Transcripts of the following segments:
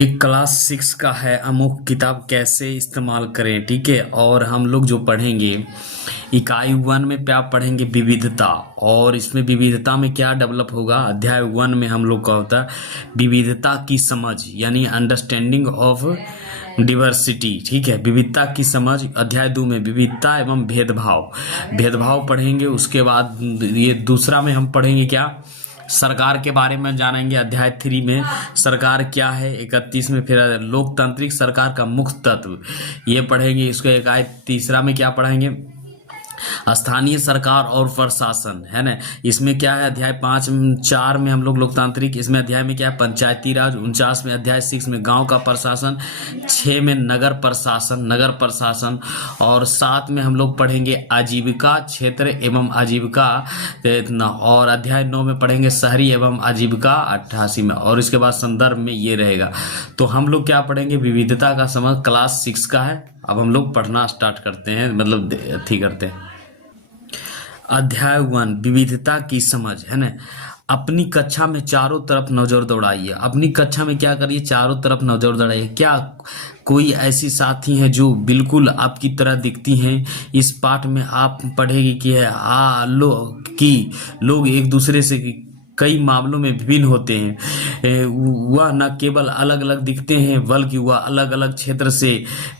ये क्लास 6 का है अमुक किताब कैसे इस्तेमाल करें। ठीक है, और हम लोग जो पढ़ेंगे इकाई 1 में क्या पढ़ेंगे, विविधता। और इसमें विविधता में क्या डेवलप होगा, अध्याय 1 में हम लोग का होता है विविधता की समझ, यानी अंडरस्टैंडिंग ऑफ डिवर्सिटी। ठीक है, विविधता की समझ। अध्याय 2 में विविधता एवं भेदभाव, भेदभाव पढ़ेंगे। उसके बाद ये दूसरा में हम पढ़ेंगे क्या, सरकार के बारे में जानेंगे। अध्याय 3 में सरकार क्या है। 31 में फिर लोकतांत्रिक सरकार का मुख्य तत्व ये पढ़ेंगे। इसको इकाई तीसरा में क्या पढ़ेंगे, स्थानीय सरकार और प्रशासन, है ना। इसमें क्या है, अध्याय 4 में हम लोग लोकतांत्रिक, इसमें अध्याय में क्या है, पंचायती राज। 49 में अध्याय 6 में गांव का प्रशासन। 6 में नगर प्रशासन, नगर प्रशासन। और 7 में हम लोग पढ़ेंगे आजीविका क्षेत्र एवं आजीविका। और अध्याय 9 में पढ़ेंगे शहरी एवं आजीविका 88 में। और इसके बाद संदर्भ में ये रहेगा। तो हम लोग क्या पढ़ेंगे, विविधता का समझ क्लास 6 का है। अब हम लोग पढ़ना स्टार्ट करते हैं, मतलब ठीक करते हैं। अध्याय 1 विविधता की समझ, है ना। अपनी कक्षा में चारों तरफ नजर दौड़ाइए। अपनी कक्षा में क्या करिए, चारों तरफ नजर दौड़ाइए। क्या कोई ऐसी साथी हैं जो बिल्कुल आपकी तरह दिखती हैं। इस पाठ में आप पढ़ेगी कि है लोग एक दूसरे से कई मामलों में विभिन्न होते हैं। वह न केवल अलग अलग दिखते हैं बल्कि वह अलग अलग क्षेत्र से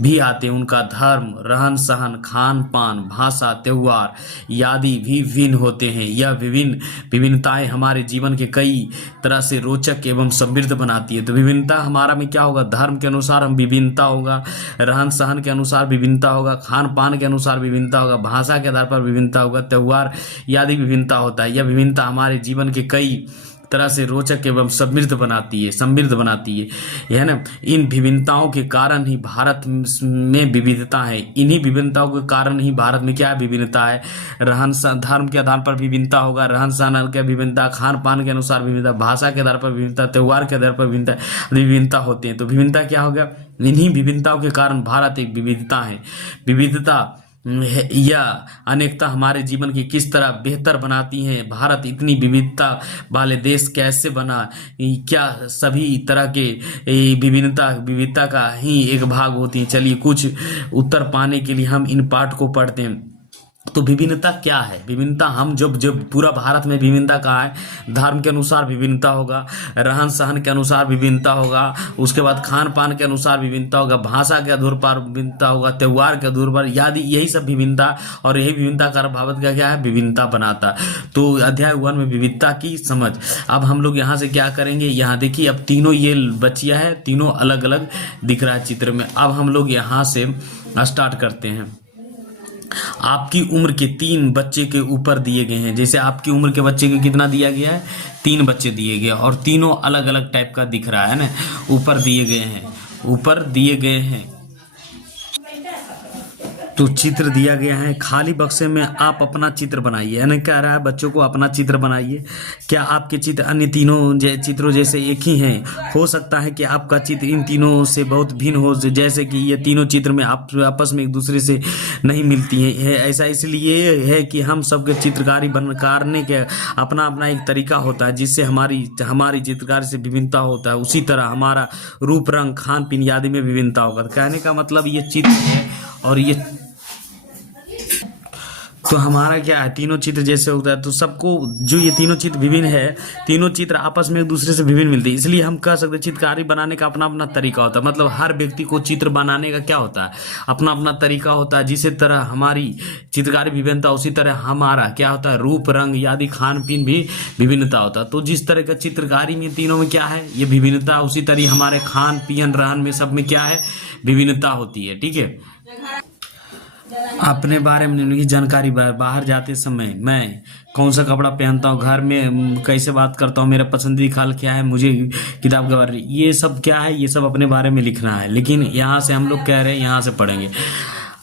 भी आते हैं। उनका धर्म, रहन सहन, खान पान, भाषा, त्योहार आदि भी भिन्न होते हैं। यह विभिन्नताएं हमारे जीवन के कई तरह से रोचक एवं समृद्ध बनाती है। तो विभिन्नता हमारा में क्या होगा, धर्म के अनुसार हम विभिन्नता होगा, रहन सहन के अनुसार विभिन्नता होगा, खान पान के अनुसार विभिन्नता होगा, भाषा के आधार पर विभिन्नता होगा, त्योहार आदि विभिन्नता होता है। यह विभिन्नता हमारे जीवन के कई तरह से रोचक एवं समृद्ध बनाती है ना। इन विभिन्नताओं के कारण ही भारत में विविधता है। इन्हीं विभिन्नताओं के कारण ही भारत में क्या विभिन्नता है, रहन सहन, धर्म के आधार पर विभिन्नता होगा, रहन सहन के विभिन्नता, खान पान के अनुसार विभिन्नता, भाषा के आधार पर विभिन्नता, त्योहार के आधार पर विभिन्नता होते हैं। तो विभिन्नता क्या होगा, इन्हीं विभिन्नताओं के कारण भारत एक विविधता है। विविधता या अनेकता हमारे जीवन की किस तरह बेहतर बनाती हैं। भारत इतनी विविधता वाले देश कैसे बना, क्या सभी तरह के विविधता का ही एक भाग होती है। चलिए कुछ उत्तर पाने के लिए हम इन पाठ को पढ़ते हैं। तो विभिन्नता क्या है, विभिन्नता हम जब पूरा भारत में विभिन्नता कहा है, धर्म के अनुसार विभिन्नता होगा, रहन सहन के अनुसार विभिन्नता होगा, उसके बाद खान पान के अनुसार विभिन्नता होगा, भाषा के आधार पर विभिन्नता होगा, त्योहार के आधार पर, याद यही सब विभिन्नता। और यही विभिन्नता का भारत का क्या है, विभिन्नता बनाता। तो अध्याय 1 में विविधता की समझ। अब हम लोग यहाँ से क्या करेंगे, यहाँ देखिए अब तीनों ये बच्चियां है, तीनों अलग अलग दिख रहा है चित्र में। अब हम लोग यहाँ से स्टार्ट करते हैं। आपकी उम्र के 3 बच्चे के ऊपर दिए गए हैं। जैसे आपकी उम्र के बच्चे को कितना दिया गया है, 3 बच्चे दिए गए, और तीनों अलग अलग टाइप का दिख रहा है ना, ऊपर दिए गए हैं। तो चित्र दिया गया है, खाली बक्से में आप अपना चित्र बनाइए। यानी कह रहा है बच्चों को अपना चित्र बनाइए। क्या आपके चित्र अन्य तीनों चित्रों जैसे एक ही हैं? हो सकता है कि आपका चित्र इन तीनों से बहुत भिन्न हो, जैसे कि ये तीनों चित्र में आप आपस में एक दूसरे से नहीं मिलती हैं। ऐसा इसलिए है कि हम सबके चित्रकारी करने के अपना अपना एक तरीका होता है, जिससे हमारी चित्रकारी से विभिन्नता होता है। उसी तरह हमारा रूप, रंग, खान पीन आदि में विभिन्नता होगा। कहने का मतलब ये चित्र है, और ये तो हमारा क्या है, तीनों चित्र जैसे होता है। तो सबको जो ये तीनों चित्र विभिन्न है, तीनों चित्र आपस में एक दूसरे से विभिन्न मिलते हैं। इसलिए हम कह सकते हैं चित्रकारी बनाने का अपना अपना तरीका होता है। मतलब हर व्यक्ति को चित्र बनाने का क्या होता है, अपना अपना तरीका होता है। जिस तरह हमारी चित्रकारी विभिन्नता, उसी तरह हमारा क्या होता है, रूप, रंग आदि, खान पीन भी विभिन्नता होता है। तो जिस तरह का चित्रकारी में तीनों में क्या है, ये विभिन्नता, उसी तरह हमारे खान पीन, रहन में सब में क्या है, विभिन्नता होती है। ठीक है, अपने बारे में उनकी जानकारी, बाहर जाते समय मैं कौन सा कपड़ा पहनता हूँ, घर में कैसे बात करता हूँ, मेरा पसंदीदा खाल क्या है, मुझे किताब के बारे में, ये सब क्या है, ये सब अपने बारे में लिखना है। लेकिन यहाँ से हम लोग कह रहे हैं, यहाँ से पढ़ेंगे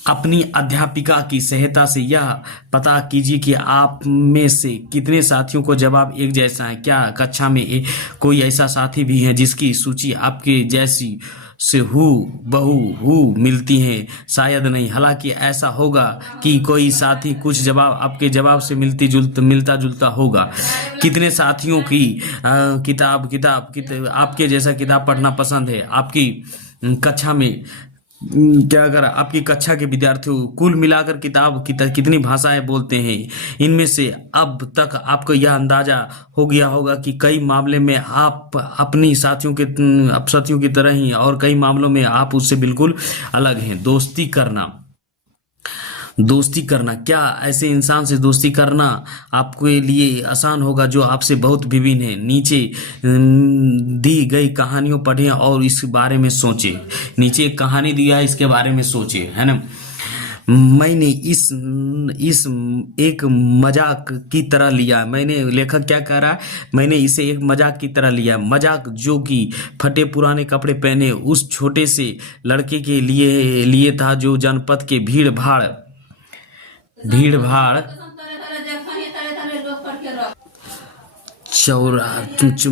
अपनी अध्यापिका की सहायता से यह पता कीजिए कि आप में से कितने साथियों को जवाब एक जैसा है। क्या कक्षा में कोई ऐसा साथी भी है जिसकी सूची आपके जैसी से हूबहू मिलती है? शायद नहीं। हालांकि ऐसा होगा कि कोई साथी कुछ जवाब आपके जवाब से मिलता जुलता होगा। कितने साथियों की आपके जैसा किताब पढ़ना पसंद है? आपकी कक्षा में क्या अगर आपकी कक्षा के विद्यार्थियों कुल मिलाकर कितनी भाषाएं बोलते हैं? इनमें से अब तक आपको यह अंदाजा हो गया होगा कि कई मामले में आप अपनी साथियों की तरह ही और कई मामलों में आप उससे बिल्कुल अलग हैं। दोस्ती करना, क्या ऐसे इंसान से दोस्ती करना आपके लिए आसान होगा जो आपसे बहुत विभिन्न है? नीचे दी गई कहानियों पढ़ें और इस बारे में सोचें। नीचे एक कहानी दिया है, इसके बारे में सोचें, है ना। मैंने इस एक मजाक की तरह लिया। लेखक क्या कह रहा है? मैंने इसे एक मजाक की तरह लिया। मजाक जो कि फटे पुराने कपड़े पहने उस छोटे से लड़के के लिए था जो जनपद के भीड़ भाड़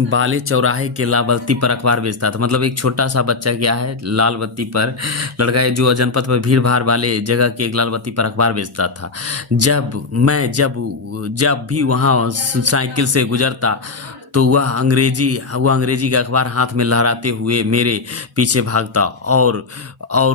वाले चौराहे के लाल बत्ती पर अखबार बेचता था। मतलब एक छोटा सा बच्चा क्या है, लाल बत्ती पर लड़का है जो जनपद पर भीड़ भाड़ वाले जगह के एक लाल बत्ती पर अखबार बेचता था। जब भी वहां साइकिल से गुजरता तो वह अंग्रेजी का अखबार हाथ में लहराते हुए मेरे पीछे भागता और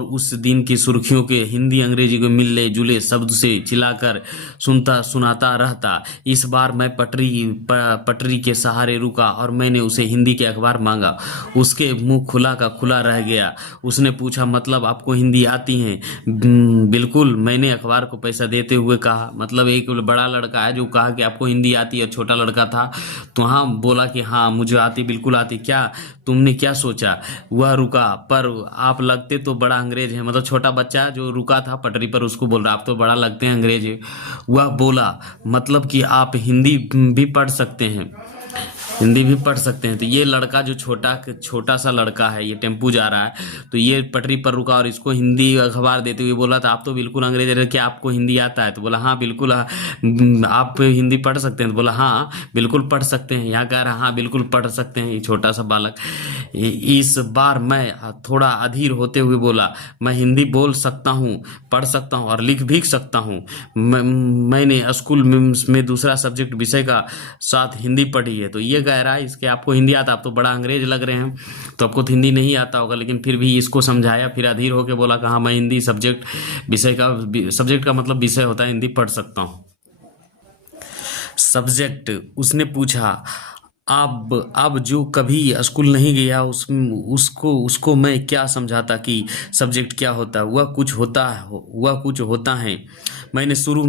उस दिन की सुर्खियों के हिंदी अंग्रेजी को मिलने जुले शब्द से चिल्लाकर सुनाता रहता। इस बार मैं पटरी के सहारे रुका और मैंने उसे हिंदी के अखबार मांगा। उसके मुंह खुला का खुला रह गया। उसने पूछा, मतलब आपको हिंदी आती है? बिल्कुल, मैंने अखबार को पैसा देते हुए कहा। मतलब एक बड़ा लड़का है जो कहा कि आपको हिंदी आती है। छोटा लड़का था तो हाँ बोला कि हाँ मुझे आती, बिल्कुल आती। क्या तुमने क्या सोचा? वह रुका, पर आप लगते तो बड़ा अंग्रेज है। मतलब छोटा बच्चा जो रुका था पटरी पर उसको बोल रहा, आप तो बड़ा लगते हैं अंग्रेज है। वह बोला, मतलब कि आप हिंदी भी पढ़ सकते हैं? तो ये लड़का जो छोटा सा लड़का है, ये टेम्पू जा रहा है तो ये पटरी पर रुका और इसको हिंदी अखबार देते हुए बोला था, आप तो बिल्कुल अंग्रेज है, क्या आपको हिंदी आता है? तो बोला हाँ बिल्कुल, आप हिंदी पढ़ सकते हैं? तो बोला हाँ बिल्कुल पढ़ सकते हैं। यहाँ कह रहा हाँ बिल्कुल पढ़ सकते हैं। ये छोटा सा बालक इस बार मैं थोड़ा अधीर होते हुए बोला, मैं हिंदी बोल सकता हूँ, पढ़ सकता हूँ और लिख भी सकता हूँ। मैंने स्कूल में दूसरा सब्जेक्ट विषय का साथ हिंदी पढ़ी है। तो ये कह रहा है इसके आपको हिंदी आता, आप तो बड़ा अंग्रेज लग रहे हैं, तो आपको तो हिंदी नहीं आता होगा। लेकिन फिर भी इसको समझाया, फिर अधीर होकर बोला कहा मैं हिंदी सब्जेक्ट का मतलब विषय होता है, हिंदी पढ़ सकता हूँ। सब्जेक्ट, उसने पूछा, अब जो कभी स्कूल नहीं गया उसको मैं क्या समझाता कि सब्जेक्ट क्या होता है? वह कुछ होता है। मैंने शुरू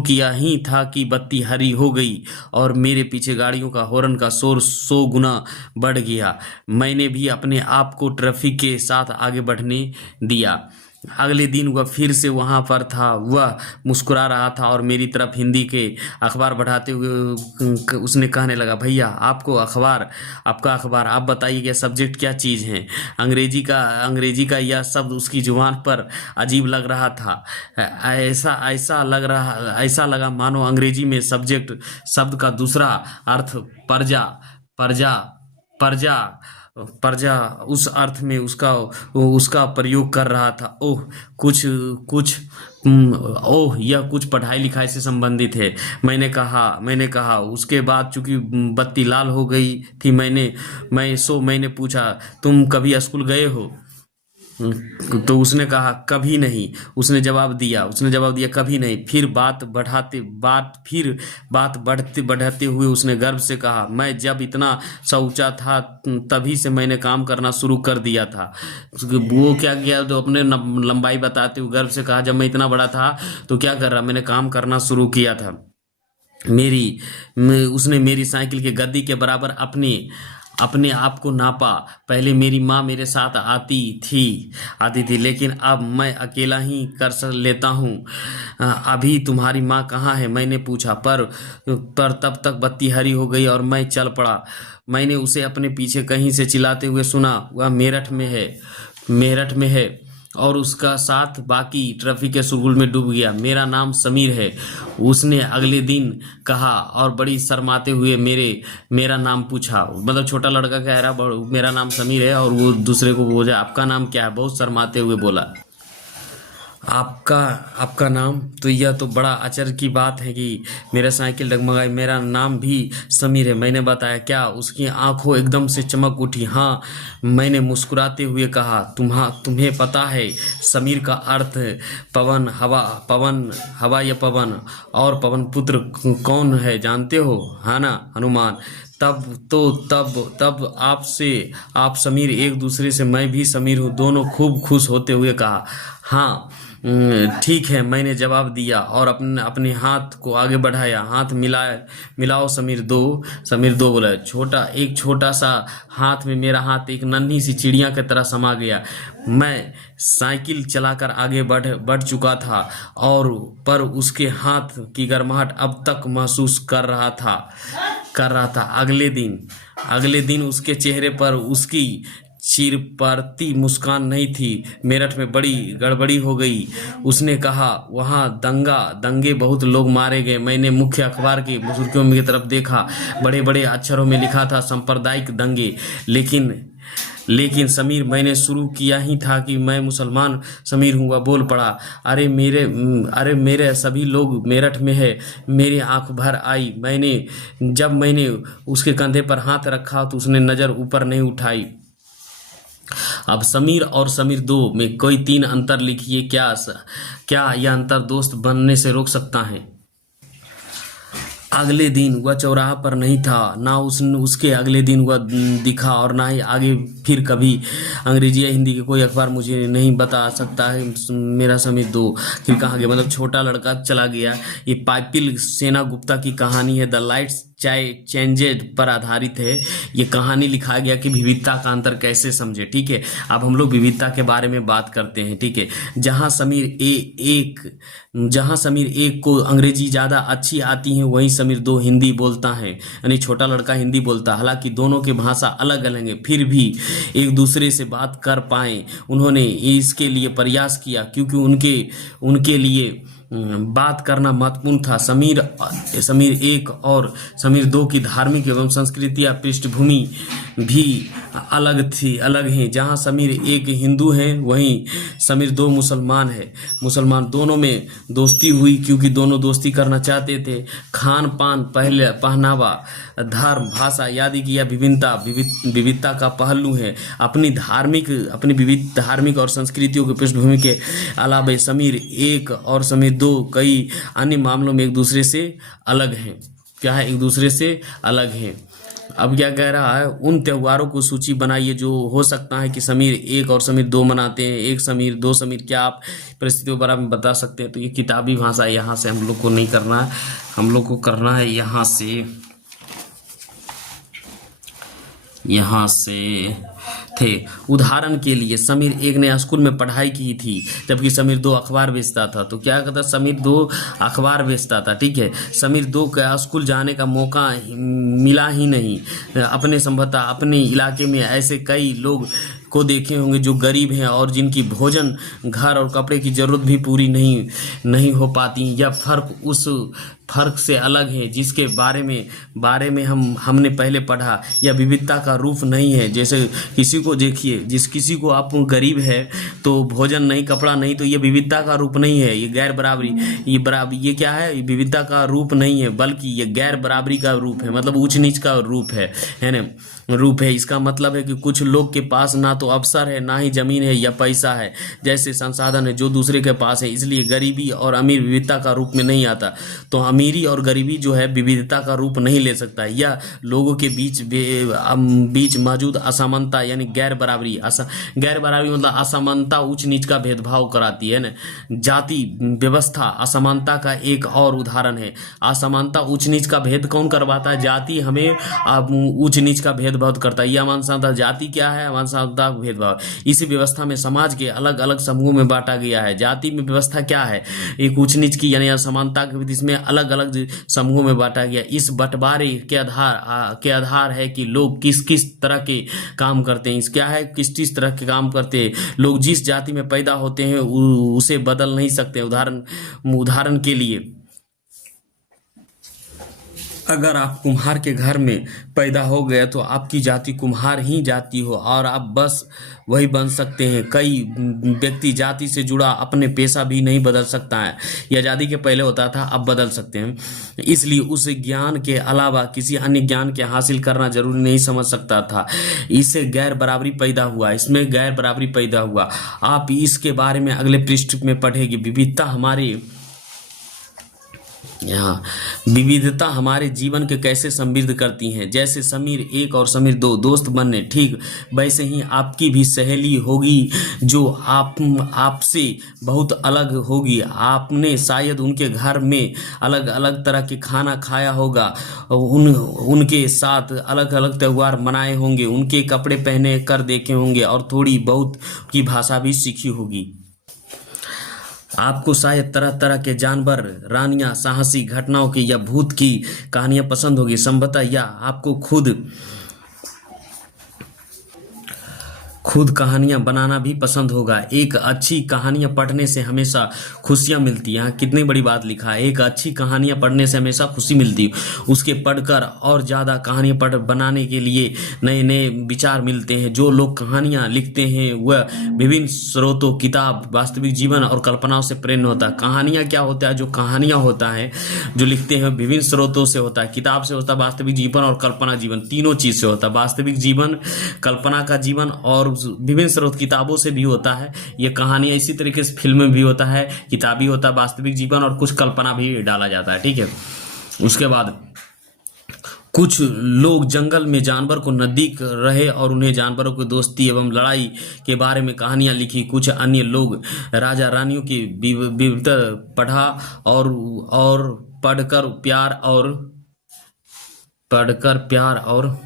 किया ही था कि बत्ती हरी हो गई और मेरे पीछे गाड़ियों का हॉर्न का शोर 100 गुना बढ़ गया। मैंने भी अपने आप को ट्रैफिक के साथ आगे बढ़ने दिया। अगले दिन वह फिर से वहां पर था। वह मुस्कुरा रहा था और मेरी तरफ हिंदी के अखबार बढ़ाते हुए उसने कहने लगा, भैया आपका अखबार, आप बताइए क्या सब्जेक्ट क्या चीज़ है? अंग्रेजी का यह शब्द उसकी जुबान पर अजीब लग रहा था। ऐसा लगा मानो अंग्रेजी में सब्जेक्ट शब्द का दूसरा अर्थ प्रजा उस अर्थ में उसका प्रयोग कर रहा था। यह कुछ पढ़ाई लिखाई से संबंधित है। मैंने कहा। उसके बाद चूंकि बत्ती लाल हो गई थी, मैंने पूछा, तुम कभी स्कूल गए हो? तो उसने कहा कभी नहीं। उसने जवाब दिया कभी नहीं। फिर बात बढ़ाते हुए उसने गर्व से कहा, मैं जब इतना सा ऊंचा था तभी से मैंने काम करना शुरू कर दिया था। वो क्या किया, तो अपने लंबाई बताते हुए गर्व से कहा, जब मैं इतना बड़ा था तो क्या कर रहा, मैंने काम करना शुरू किया था। उसने मेरी साइकिल के गद्दी के बराबर अपने आप को नापा। पहले मेरी माँ मेरे साथ आती थी, लेकिन अब मैं अकेला ही कर लेता हूँ। अभी तुम्हारी माँ कहाँ है? मैंने पूछा। पर तब तक बत्ती हरी हो गई और मैं चल पड़ा। मैंने उसे अपने पीछे कहीं से चिल्लाते हुए सुना, वह मेरठ में है और उसका साथ बाकी ट्रैफिक के शोरगुल में डूब गया। मेरा नाम समीर है, उसने अगले दिन कहा और बड़ी शर्माते हुए मेरा नाम पूछा। मतलब छोटा लड़का कह रहा मेरा नाम समीर है और वो दूसरे को बोला आपका नाम क्या है, बहुत शर्माते हुए बोला आपका आपका नाम। तो यह तो बड़ा अचरज की बात है कि मेरा साइकिल डगमगाई, मेरा नाम भी समीर है, मैंने बताया। क्या? उसकी आंखों एकदम से चमक उठी। हाँ, मैंने मुस्कुराते हुए कहा। तुम्हें पता है समीर का अर्थ पवन हवा या पवन, और पवन पुत्र कौन है जानते हो? है ना, हनुमान। तब आप समीर एक दूसरे से मैं भी समीर हूँ, दोनों खूब खुश होते हुए कहा। हाँ, ठीक है, मैंने जवाब दिया और अपने हाथ को आगे बढ़ाया। हाथ मिलाओ समीर दो बोला। छोटा सा हाथ में मेरा हाथ एक नन्ही सी चिड़िया की तरह समा गया। मैं साइकिल चलाकर आगे बढ़ चुका था और पर उसके हाथ की गर्माहट अब तक महसूस कर रहा था। अगले दिन उसके चेहरे पर उसकी चिरपरती मुस्कान नहीं थी। मेरठ में बड़ी गड़बड़ी हो गई, उसने कहा। वहाँ दंगे, बहुत लोग मारे गए। मैंने मुख्य अखबार की सुर्खियों की तरफ देखा, बड़े बड़े अक्षरों में लिखा था सांप्रदायिक दंगे। लेकिन समीर, मैंने शुरू किया ही था कि मैं मुसलमान समीर हूँ, वह बोल पड़ा। अरे मेरे सभी लोग मेरठ में है। मेरी आंख भर आई। जब मैंने उसके कंधे पर हाथ रखा तो उसने नज़र ऊपर नहीं उठाई। अब समीर और समीर दो में कोई 3 अंतर लिखिए। क्या यह अंतर दोस्त बनने से रोक सकता है? अगले दिन वह चौराहा पर नहीं था, ना उसके अगले दिन वह दिखा और ना ही आगे फिर कभी। अंग्रेजी या हिंदी के कोई अखबार मुझे नहीं बता सकता है मेरा समीर दो फिर कहाँ गया। मतलब छोटा लड़का चला गया। ये पाइपिल सेना गुप्ता की कहानी है, द लाइट्स चेंजेड पर आधारित है। ये कहानी लिखा गया कि विविधता का अंतर कैसे समझे। ठीक है, अब हम लोग विविधता के बारे में बात करते हैं। ठीक है, जहां समीर एक को अंग्रेजी ज़्यादा अच्छी आती है, वहीं समीर दो हिंदी बोलता है, यानी छोटा लड़का हिंदी बोलता। हालांकि दोनों की भाषा अलग अलग है, फिर भी एक दूसरे से बात कर पाए उन्होंने इसके लिए प्रयास किया, क्योंकि उनके लिए बात करना महत्वपूर्ण था। समीर एक और समीर दो की धार्मिक एवं संस्कृति पृष्ठभूमि भी अलग हैं। जहां समीर एक हिंदू है, वहीं समीर दो मुसलमान दोनों में दोस्ती हुई, क्योंकि दोनों दोस्ती करना चाहते थे। खान पान, पहनावा, धर्म, भाषा आदि की यह विविधता का पहलू है। अपनी विविध धार्मिक और संस्कृतियों की पृष्ठभूमि के अलावा समीर एक और समीर दो कई अन्य मामलों में एक दूसरे से अलग हैं। क्या है? एक दूसरे से अलग हैं। अब क्या कह रहा है, उन त्योहारों को सूची बनाइए जो हो सकता है कि समीर एक और समीर दो मनाते हैं। एक समीर, दो समीर, क्या आप परिस्थितियों पर आप बता सकते हैं? तो ये किताबी भाषा है, यहाँ से हम लोग को नहीं करना है, हम लोग को करना है यहाँ से थे। उदाहरण के लिए समीर एक ने स्कूल में पढ़ाई की थी, जबकि समीर दो अखबार बेचता था। तो क्या कहता, समीर दो अखबार बेचता था। ठीक है, समीर दो का स्कूल जाने का मौका मिला ही नहीं। अपने इलाके में ऐसे कई लोग को देखे होंगे जो गरीब हैं और जिनकी भोजन, घर और कपड़े की जरूरत भी पूरी नहीं हो पाती। यह फर्क से अलग है जिसके बारे में हमने पहले पढ़ा। यह विविधता का रूप नहीं है। जैसे किसी को देखिए, किसी को आप गरीब है तो भोजन नहीं, कपड़ा नहीं, तो ये विविधता का रूप नहीं है। ये गैर बराबरी, ये क्या है? ये विविधता का रूप नहीं है, बल्कि ये गैर बराबरी का रूप है। मतलब ऊंच नीच का रूप है ना, रूप है। इसका मतलब है कि कुछ लोग के पास ना तो अवसर है, ना ही जमीन है या पैसा है जैसे संसाधन है जो दूसरे के पास है। इसलिए गरीबी और अमीर विविधता का रूप में नहीं आता। तो अमीरी और गरीबी जो है विविधता का रूप नहीं ले सकता। यह लोगों के बीच मौजूद असमानता यानी गैर बराबरी मतलब असमानता, उच्च नीच का भेदभाव कराती है ना। जाति व्यवस्था असमानता का एक और उदाहरण है। असमानता उच्च नीच का भेद कौन करवाता है? जाति हमें उच्च नीच का भेद भेदभाव करता है। यह अमानता जाति क्या है? अमानता भेदभाव। इस व्यवस्था में समाज के अलग अलग समूहों में बांटा गया है। जाति में व्यवस्था क्या है? एक ऊंच नीच की यानी असमानता के इसमें अलग अलग समूहों में बांटा गया। इस बंटवारे के आधार है कि लोग किस किस तरह के काम करते हैं। इस क्या है? किस तरह के काम करते हैं। लोग जिस जाति में पैदा होते हैं उसे बदल नहीं सकते। उदाहरण के लिए, अगर आप कुम्हार के घर में पैदा हो गए तो आपकी जाति कुम्हार ही जाति हो और आप बस वही बन सकते हैं। कई व्यक्ति जाति से जुड़ा अपने पेशा भी नहीं बदल सकता है। यह आज़ादी के पहले होता था, अब बदल सकते हैं। इसलिए उस ज्ञान के अलावा किसी अन्य ज्ञान के हासिल करना जरूरी नहीं समझ सकता था। इससे गैर बराबरी पैदा हुआ, इसमें गैर बराबरी पैदा हुआ। आप इसके बारे में अगले पृष्ठ में पढ़ेंगे। विविधता हमारे जीवन के कैसे समृद्ध करती हैं। जैसे समीर 1 और समीर 2 दोस्त बने, ठीक वैसे ही आपकी भी सहेली होगी जो आपसे बहुत अलग होगी। आपने शायद उनके घर में अलग अलग तरह के खाना खाया होगा, उनके साथ अलग अलग त्यौहार मनाए होंगे, उनके कपड़े पहने कर देखे होंगे और थोड़ी बहुत की भाषा भी सीखी होगी। आपको शायद तरह तरह के जानवर, रानियां, साहसी घटनाओं की या भूत की कहानियां पसंद होगी संभवतः, या आपको खुद कहानियां बनाना भी पसंद होगा। एक अच्छी कहानियां पढ़ने से हमेशा खुशियां मिलती हैं। कितनी बड़ी बात लिखा है, एक अच्छी कहानियां पढ़ने से हमेशा खुशी मिलती है। उसके पढ़कर और ज़्यादा कहानियां बनाने के लिए नए नए विचार मिलते हैं। जो लोग कहानियां लिखते हैं वह विभिन्न स्रोतों, किताब, वास्तविक जीवन और कल्पनाओं से प्रेरणा होता है। कहानियाँ क्या होता है? जो कहानियाँ होता है जो लिखते हैं विभिन्न स्रोतों से होता है। किताब से होता है वास्तविक जीवन और कल्पना जीवन, तीनों चीज़ से होता है। वास्तविक जीवन, कल्पना का जीवन और विभिन्न स्रोत किताबों से भी होता है। ये कहानियां इसी तरीके से फिल्म में भी होता है, किताबी होता है, वास्तविक जीवन और कुछ कल्पना भी डाला जाता है। ठीक है, उसके बाद कुछ लोग जंगल में जानवर को नजदीक रहे और उन्हें जानवरों की दोस्ती एवं लड़ाई के बारे में कहानियां लिखी। कुछ अन्य लोग राजा रानियों की विविधता पढ़ा और पढ़कर प्यार और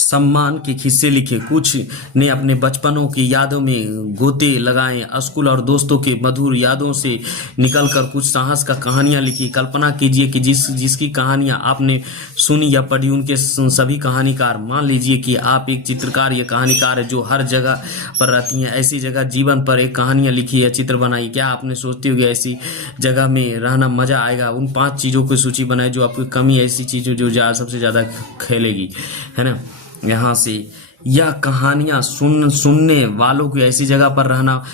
सम्मान के किस्से लिखे। कुछ ने अपने बचपनों की यादों में गोते लगाए, स्कूल और दोस्तों के मधुर यादों से निकलकर कुछ साहस का कहानियां लिखी। कल्पना कीजिए कि जिसकी कहानियां आपने सुनी या पढ़ी उनके सभी कहानीकार। मान लीजिए कि आप एक चित्रकार या कहानीकार है जो हर जगह पर रहती हैं। ऐसी जगह जीवन पर एक कहानियां लिखी या चित्र बनाई। क्या आपने सोचते हो कि ऐसी जगह में रहना मजा आएगा? उन 5 चीज़ों की सूची बनाए जो आपकी कमी, ऐसी चीज़ें जो सबसे ज़्यादा खेलेगी, है ना। यहाँ से यह कहानियाँ सुनने वालों को ऐसी जगह पर रहना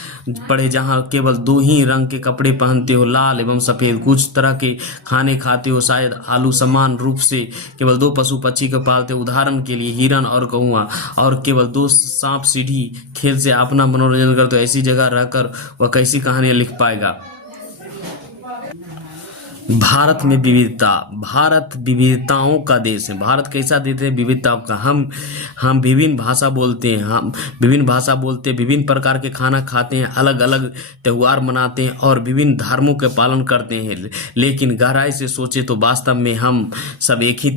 पड़े जहाँ केवल 2 ही रंग के कपड़े पहनते हो, लाल एवं सफ़ेद। कुछ तरह के खाने खाते हो, शायद आलू। समान रूप से केवल 2 पशु पक्षी को पालते हो, उदाहरण के लिए हिरन और कौआ। और केवल 2 सांप सीढ़ी खेल से अपना मनोरंजन करते हो। ऐसी जगह रहकर वह कैसी कहानियाँ लिख पाएगा? भारत में विविधता। भारत विविधताओं का देश है। भारत कैसा देश है? विविधताओं का। हम विभिन्न भाषा बोलते हैं, विभिन्न प्रकार के खाना खाते हैं, अलग अलग त्यौहार मनाते हैं और विभिन्न धर्मों के पालन करते हैं। लेकिन गहराई से सोचे तो वास्तव में हम सब एक ही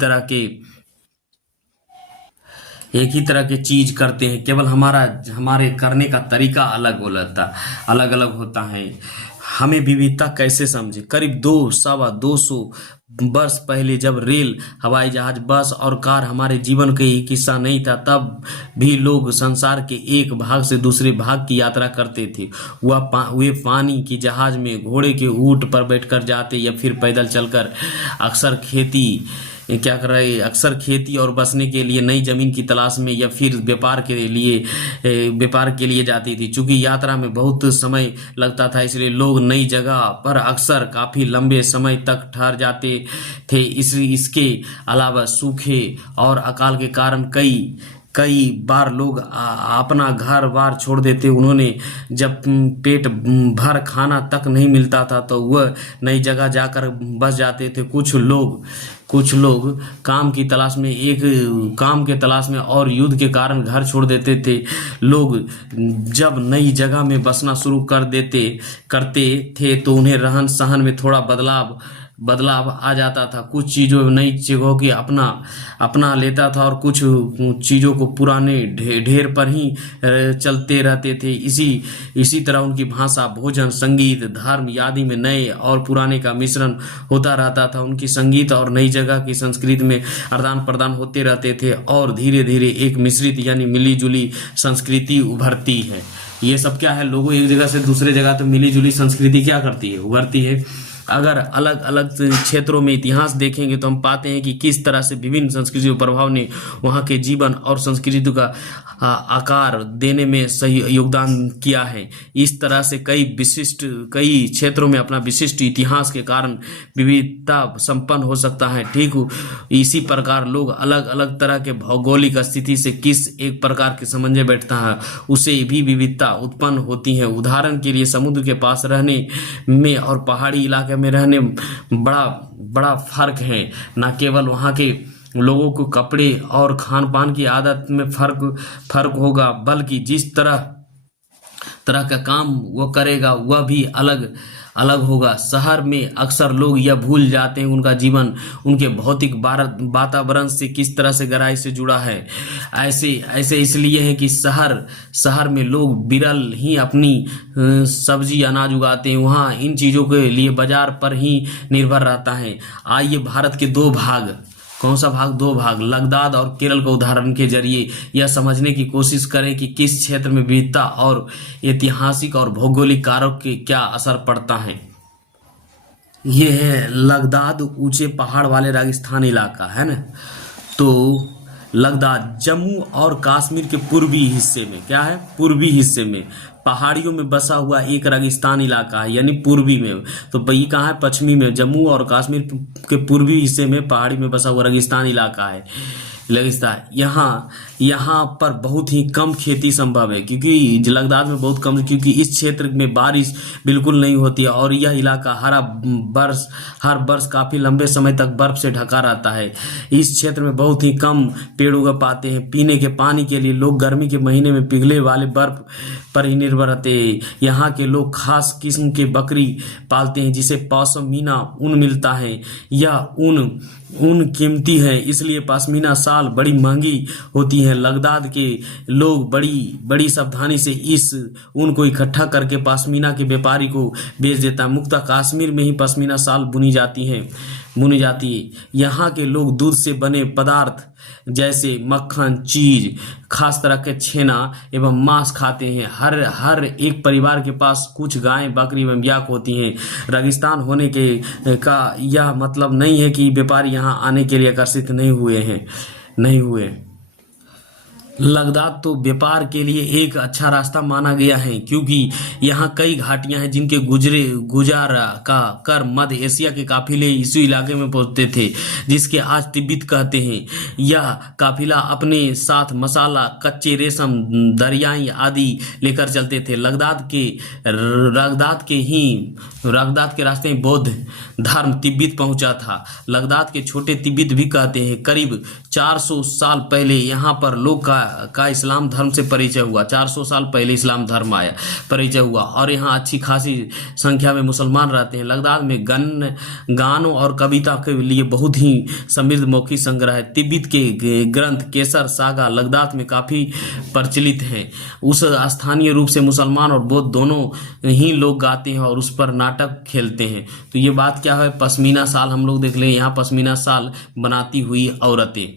तरह के चीज करते हैं, केवल हमारे करने का तरीका अलग अलग होता है। हमें विविधता कैसे समझे? करीब 200 वर्ष पहले जब रेल, हवाई जहाज, बस और कार हमारे जीवन का एक हिस्सा नहीं था, तब भी लोग संसार के एक भाग से दूसरे भाग की यात्रा करते थे। वे पानी की जहाज में, घोड़े के ऊंट पर बैठकर जाते या फिर पैदल चलकर। अक्सर खेती और बसने के लिए नई जमीन की तलाश में या फिर व्यापार के लिए जाती थी। चूंकि यात्रा में बहुत समय लगता था, इसलिए लोग नई जगह पर अक्सर काफी लंबे समय तक ठहर जाते थे। इसके अलावा सूखे और अकाल के कारण कई बार लोग अपना घर बार छोड़ देते। उन्होंने जब पेट भर खाना तक नहीं मिलता था तो वह नई जगह जाकर बस जाते थे। कुछ लोग काम की तलाश में और युद्ध के कारण घर छोड़ देते थे। लोग जब नई जगह में बसना शुरू करते थे तो उन्हें रहन सहन में थोड़ा बदलाव बदलाव आ जाता था, कुछ चीज़ों नई जगहों की अपना लेता था और कुछ चीज़ों को पुराने ढेर पर ही चलते रहते थे। इसी तरह उनकी भाषा, भोजन, संगीत, धर्म आदि में नए और पुराने का मिश्रण होता रहता था। उनकी संगीत और नई जगह की संस्कृति में आदान प्रदान होते रहते थे और धीरे धीरे एक मिश्रित यानी मिली जुली संस्कृति उभरती है। ये सब क्या है, लोगों एक जगह से दूसरे जगह तो मिली जुली संस्कृति क्या करती है, उभरती है। अगर अलग अलग क्षेत्रों में इतिहास देखेंगे तो हम पाते हैं कि किस तरह से विभिन्न संस्कृतियों प्रभाव ने वहाँ के जीवन और संस्कृति का आकार देने में सही योगदान किया है। इस तरह से कई क्षेत्रों में अपना विशिष्ट इतिहास के कारण विविधता संपन्न हो सकता है। ठीक इसी प्रकार लोग अलग अलग तरह के भौगोलिक स्थिति से किस एक प्रकार के समन्वय बैठता है, उसे भी विविधता उत्पन्न होती है। उदाहरण के लिए समुद्र के पास रहने में और पहाड़ी इलाके में रहने बड़ा बड़ा फर्क है। न केवल वहाँ के लोगों को कपड़े और खान पान की आदत में फर्क होगा, बल्कि जिस तरह का काम वो करेगा वह भी अलग अलग होगा। शहर में अक्सर लोग यह भूल जाते हैं उनका जीवन उनके भौतिक वातावरण से किस तरह से गहराई से जुड़ा है। ऐसे इसलिए है कि शहर में लोग विरल ही अपनी सब्जी अनाज उगाते हैं, वहाँ इन चीज़ों के लिए बाजार पर ही निर्भर रहता है। आइए भारत के दो भाग, कौन सा भाग, दो भाग, लद्दाख और केरल का उदाहरण के जरिए यह समझने की कोशिश करें कि किस क्षेत्र में विविधता और ऐतिहासिक और भौगोलिक कारक के क्या असर पड़ता है। ये है लद्दाख, ऊंचे पहाड़ वाले रेगिस्तान इलाका है ना। तो लद्दाख जम्मू और कश्मीर के पूर्वी हिस्से में क्या है, पूर्वी हिस्से में पहाड़ियों में बसा हुआ एक रेगिस्तान इलाका है, यानी पूर्वी में। तो ये कहाँ है, पश्चिमी में, जम्मू और कश्मीर के पूर्वी हिस्से में पहाड़ी में बसा हुआ रेगिस्तान इलाका है रेगिस्तान। यहाँ पर बहुत ही कम खेती संभव है, क्योंकि लद्दाख में बहुत कम, क्योंकि इस क्षेत्र में बारिश बिल्कुल नहीं होती है और यह इलाका हर वर्ष काफी लंबे समय तक बर्फ से ढका रहता है। इस क्षेत्र में बहुत ही कम पेड़ उग पाते हैं। पीने के पानी के लिए लोग गर्मी के महीने में पिघले वाले बर्फ पर ही निर्भर रहते हैं। यहाँ के लोग खास किस्म के बकरी पालते हैं जिसे पश्मीना ऊन मिलता है। यह ऊन कीमती है, इसलिए पश्मीना शाल बड़ी महंगी होती है। लद्दाख के लोग बड़ी सावधानी से इस ऊन को इकट्ठा करके पश्मीना के व्यापारी को बेच देता है। मुख्यतः कश्मीर में ही पश्मीना शाल बुनी जाती है। यहाँ के लोग दूध से बने पदार्थ जैसे मक्खन, चीज, खास तरह के छेना एवं मांस खाते हैं। हर एक परिवार के पास कुछ गायें, बकरी एवं याक होती हैं। रेगिस्तान होने का यह मतलब नहीं है कि व्यापारी यहाँ आने के लिए आकर्षित नहीं हुए। लद्दाख तो व्यापार के लिए एक अच्छा रास्ता माना गया है, क्योंकि यहाँ कई घाटियां हैं जिनके गुजार का कर मध्य एशिया के काफिले इसी इलाके में पहुंचते थे, जिसके आज तिब्बत कहते हैं। यह काफिला अपने साथ मसाला, कच्चे रेशम, दरियाई आदि लेकर चलते थे। लद्दाख के रास्ते में बौद्ध धर्म तिब्बत पहुंचा था। लद्दाख के छोटे तिब्बत भी कहते हैं। करीब 400 साल पहले यहाँ पर लोग का इस्लाम धर्म से परिचय हुआ। 400 साल पहले इस्लाम धर्म परिचय हुआ और यहाँ अच्छी खासी संख्या में मुसलमान रहते हैं। लद्दाख में गानों और कविता के लिए बहुत ही समृद्ध मौखिक संग्रह है। तिब्बत के ग्रंथ केसर सागा लद्दाख में काफी प्रचलित हैं। उस स्थानीय रूप से मुसलमान और बौद्ध दोनों ही लोग गाते हैं और उस पर नाटक खेलते हैं। तो ये बात क्या है, पश्मीना शाल हम लोग देख लें। यहाँ पश्मीना शाल बनाती हुई औरतें।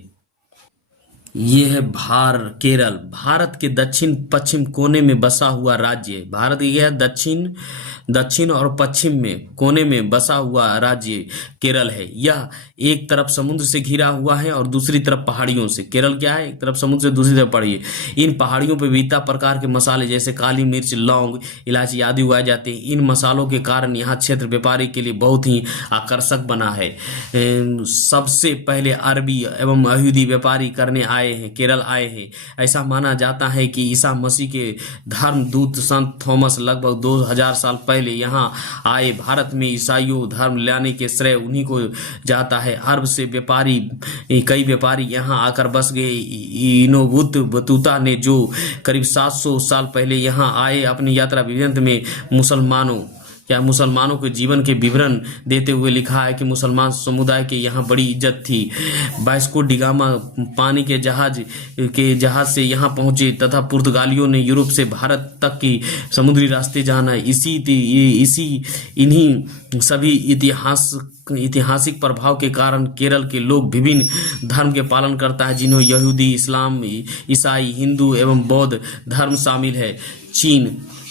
ये है केरल, भारत के दक्षिण पश्चिम कोने में बसा हुआ राज्य है। भारत यह दक्षिण और पश्चिम में कोने में बसा हुआ राज्य केरल है। यह एक तरफ समुद्र से घिरा हुआ है और दूसरी तरफ पहाड़ियों से। केरल क्या है, एक तरफ समुद्र से दूसरी तरफ पहाड़ी। इन पहाड़ियों पर विविध प्रकार के मसाले जैसे काली मिर्च, लौंग, इलायची आदि उगाए जाते हैं। इन मसालों के कारण यह क्षेत्र व्यापारी के लिए बहुत ही आकर्षक बना है। सबसे पहले अरबी एवं यहूदी व्यापारी करने केरल आए हैं। ऐसा माना जाता है कि ईसा मसीह के धर्म दूत संत थॉमस लगभग 2000 साल पहले यहाँ आए। भारत में ईसाइयों धर्म लाने के श्रेय उन्हीं को जाता है। अरब से कई व्यापारी यहाँ आकर बस गए। इब्न बतूता ने जो करीब 700 साल पहले यहाँ आए, अपनी यात्रा विभिन्न में मुसलमानों क्या मुसलमानों के जीवन के विवरण देते हुए लिखा है कि मुसलमान समुदाय के यहाँ बड़ी इज्जत थी। वास्को डी गामा पानी के जहाज से यहाँ पहुंचे तथा पुर्तगालियों ने यूरोप से भारत तक की समुद्री रास्ते जाना। इन्हीं सभी ऐतिहासिक प्रभाव के कारण केरल के लोग विभिन्न धर्म के पालन करता है, जिन्हें यहूदी, इस्लाम, ईसाई, हिंदू एवं बौद्ध धर्म शामिल है।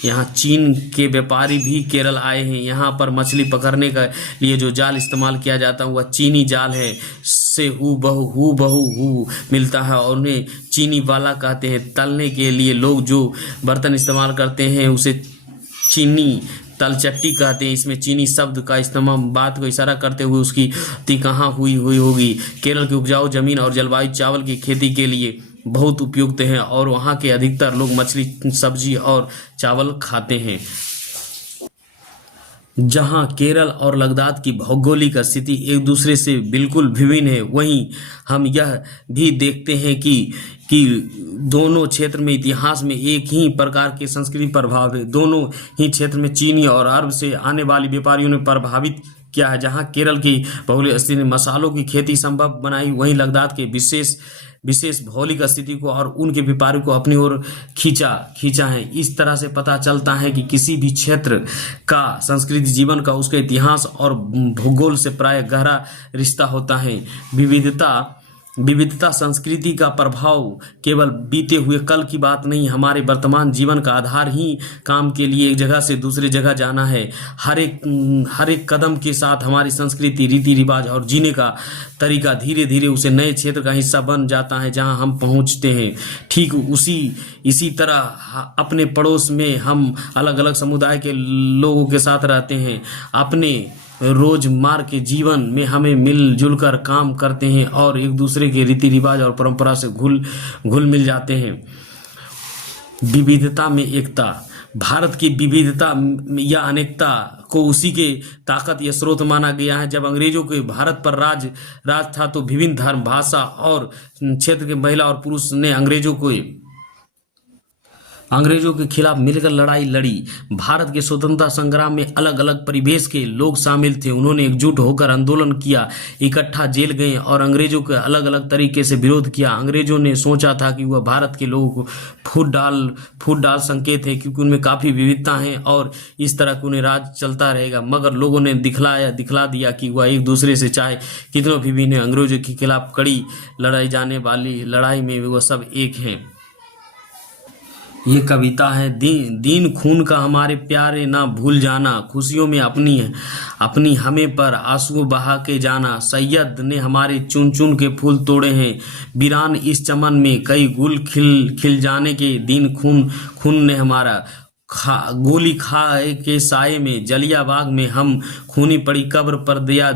यहाँ चीन के व्यापारी भी केरल आए हैं। यहाँ पर मछली पकड़ने के लिए जो जाल इस्तेमाल किया जाता है वह चीनी जाल है, से हू बहू मिलता है और उन्हें चीनी वाला कहते हैं। तलने के लिए लोग जो बर्तन इस्तेमाल करते हैं उसे चीनी तलचट्टी कहते हैं। इसमें चीनी शब्द का इस्तेमाल बात को इशारा करते हुए उसकी ती कहाँ हुई होगी। केरल की उपजाऊ जमीन और जलवायु चावल की खेती के लिए बहुत उपयुक्त हैं और वहाँ के अधिकतर लोग मछली, सब्जी और चावल खाते हैं। जहाँ केरल और लद्दाख की भौगोलिक स्थिति एक दूसरे से बिल्कुल विभिन्न है, वहीं हम यह भी देखते हैं कि दोनों क्षेत्र में इतिहास में एक ही प्रकार के संस्कृति प्रभाव है। दोनों ही क्षेत्र में चीनी और अरब से आने वाले व्यापारियों ने प्रभावित किया है। जहाँ केरल की भौगोलिक स्थिति ने मसालों की खेती संभव बनाई, वहीं लद्दाख के विशेष भौगोलिक स्थिति को और उनके व्यापारियों को अपनी ओर खींचा है। इस तरह से पता चलता है कि किसी भी क्षेत्र का संस्कृति जीवन का उसके इतिहास और भूगोल से प्राय गहरा रिश्ता होता है। विविधता संस्कृति का प्रभाव केवल बीते हुए कल की बात नहीं, हमारे वर्तमान जीवन का आधार ही काम के लिए एक जगह से दूसरी जगह जाना है। हर एक कदम के साथ हमारी संस्कृति, रीति रिवाज और जीने का तरीका धीरे धीरे उसे नए क्षेत्र का हिस्सा बन जाता है जहां हम पहुंचते हैं। ठीक इसी तरह अपने पड़ोस में हम अलग अलग समुदाय के लोगों के साथ रहते हैं। अपने रोजमर्रा के जीवन में हमें मिलजुल कर काम करते हैं और एक दूसरे के रीति रिवाज और परंपरा से घुल मिल जाते हैं। विविधता में एकता। भारत की विविधता या अनेकता को उसी के ताकत या स्रोत माना गया है। जब अंग्रेजों के भारत पर राज था तो विभिन्न धर्म, भाषा और क्षेत्र के महिला और पुरुष ने अंग्रेजों के खिलाफ मिलकर लड़ाई लड़ी। भारत के स्वतंत्रता संग्राम में अलग अलग परिवेश के लोग शामिल थे। उन्होंने एकजुट होकर आंदोलन किया, इकट्ठा जेल गए और अंग्रेजों के अलग अलग तरीके से विरोध किया। अंग्रेजों ने सोचा था कि वह भारत के लोगों को फूट डाल संकेत है, क्योंकि उनमें काफ़ी विविधता है और इस तरह का उन्हें राज चलता रहेगा। मगर लोगों ने दिखला दिया कि वह एक दूसरे से चाहे कितनों विभिन्न है, अंग्रेजों के खिलाफ कड़ी लड़ाई जाने वाली लड़ाई में वह सब एक हैं। ये कविता है। दीन खून का हमारे प्यारे ना भूल जाना, खुशियों में अपनी हमें पर आंसू बहा के जाना। सैयद ने हमारे चुन चुन के फूल तोड़े हैं, वीरान इस चमन में कई गुल खिल जाने के। दीन खून ने हमारा गोली खाए के साए में, जलिया बाग में हम खूनी पड़ी कब्र पर दिया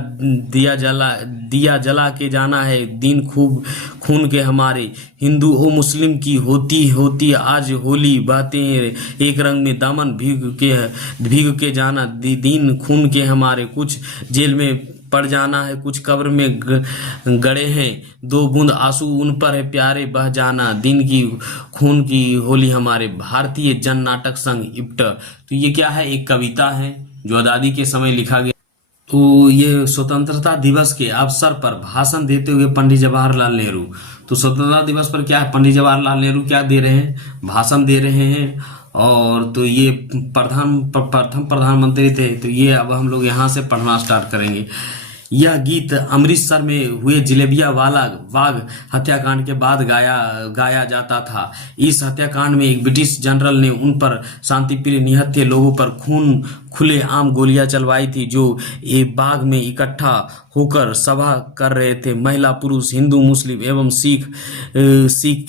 जला के जाना है। दिन खून के हमारे हिंदू ओ मुस्लिम की होती आज होली, बातें एक रंग में दामन भीग के जाना। दिन खून के हमारे, कुछ जेल में पड़ जाना है, कुछ कब्र में गड़े हैं, दो बूंद आंसू उन पर है प्यारे बह जाना। दिन की खून की होली हमारे। भारतीय जन नाटक संघ इप्ट। तो ये क्या है, एक कविता है जो आज़ादी के समय लिखा गया। तो ये स्वतंत्रता दिवस के अवसर पर भाषण देते हुए पंडित जवाहरलाल नेहरू। तो स्वतंत्रता दिवस पर क्या है, पंडित जवाहरलाल नेहरू क्या दे रहे हैं, भाषण दे रहे हैं। और तो ये प्रथम प्रधानमंत्री थे। तो ये अब हम लोग यहाँ से पढ़ना स्टार्ट करेंगे। यह गीत अमृतसर में हुए जलेबिया वाला बाग हत्याकांड के बाद गाया जाता था। इस हत्याकांड में एक ब्रिटिश जनरल ने उन पर शांतिप्रिय निहत्थे लोगों पर खुले आम गोलियां चलवाई थी, जो ये बाग में इकट्ठा होकर सभा कर रहे थे। महिला, पुरुष, हिंदू, मुस्लिम एवं सिख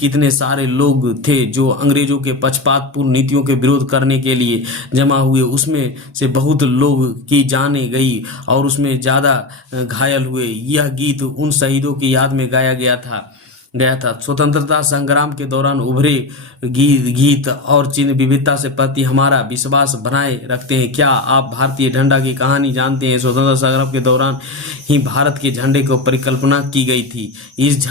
कितने सारे लोग थे जो अंग्रेजों के पक्षपातपूर्ण नीतियों के विरोध करने के लिए जमा हुए। उसमें से बहुत लोग की जाने गई और उसमें ज़्यादा घायल हुए। यह गीत उन शहीदों की याद में गाया गया था। स्वतंत्रता संग्राम के दौरान उभरे गीत और चिन्ह विविधता से प्रति हमारा विश्वास बनाए रखते हैं। क्या आप भारतीय झंडा की कहानी जानते हैं? स्वतंत्रता संग्राम के दौरान ही भारत के झंडे को परिकल्पना की गई थी। इस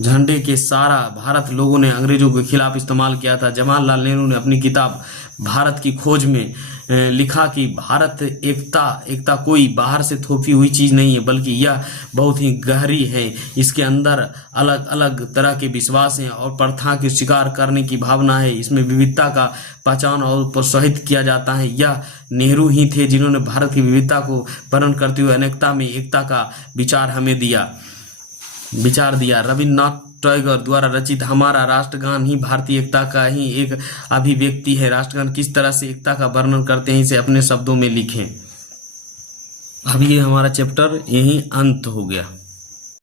झंडे के सारा भारत लोगों ने अंग्रेजों के खिलाफ इस्तेमाल किया था। जवाहरलाल नेहरू ने अपनी किताब भारत की खोज में लिखा कि भारत एकता कोई बाहर से थोपी हुई चीज नहीं है, बल्कि यह बहुत ही गहरी है। इसके अंदर अलग अलग तरह के विश्वास हैं और प्रथा के स्वीकार करने की भावना है। इसमें विविधता का पहचान और प्रोत्साहित किया जाता है। यह नेहरू ही थे जिन्होंने भारत की विविधता को वर्णन करते हुए अनेकता में एकता का विचार हमें दिया। रविन्द्रनाथ टैगोर द्वारा रचित हमारा राष्ट्रगान ही भारतीय एकता का ही एक अभिव्यक्ति है। राष्ट्रगान किस तरह से एकता का वर्णन करते हैं, इसे अपने शब्दों में लिखें। अब ये हमारा चैप्टर यहीं अंत हो गया।